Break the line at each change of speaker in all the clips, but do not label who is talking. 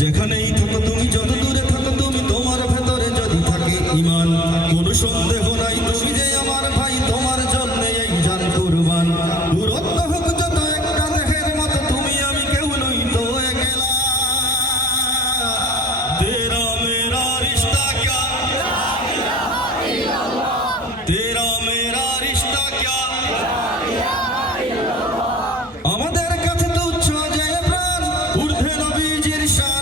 যেখানেই থাকো তুমি, যত দূরে থাকো তুমি, তোমার ভেতরে যদি থাকে ইমান কোন সন্দেহ নাই তুমি যে আমার ভাই, তোমার জন্য এই কুরবান। দূরত্ব হোক যত একটা দেহের মতো, তুমি আমি কেউ নই তো একলা। তেরা মেরা রিশতা ক্যা? তেরা মেরা রিশতা ক্যা? আমাদের কাছে তুচ্ছ যে প্রাণ, ঊর্ধ্বে নবীজির শানমান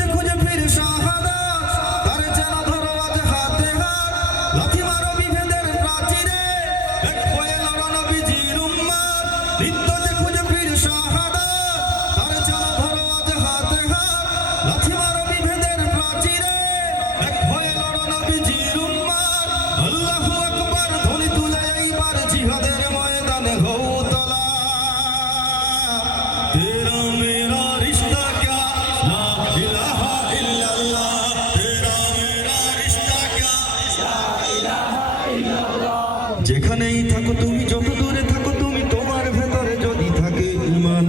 যেখানেই থাকো তুমি, যত দূরে থাকো তুমি, তোমার ভেতরে যদি থাকে ইমান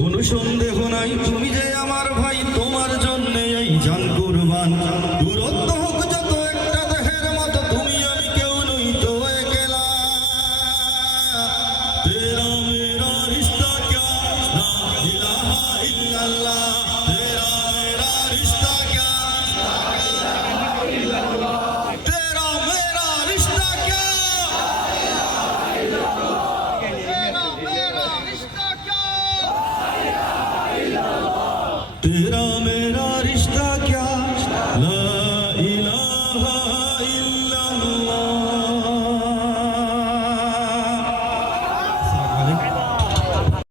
কোনো সন্দেহ নাই, তুমি যে আমার ভাই, তোমার জন্য এই জান কুরবান। দূরত্ব Did I?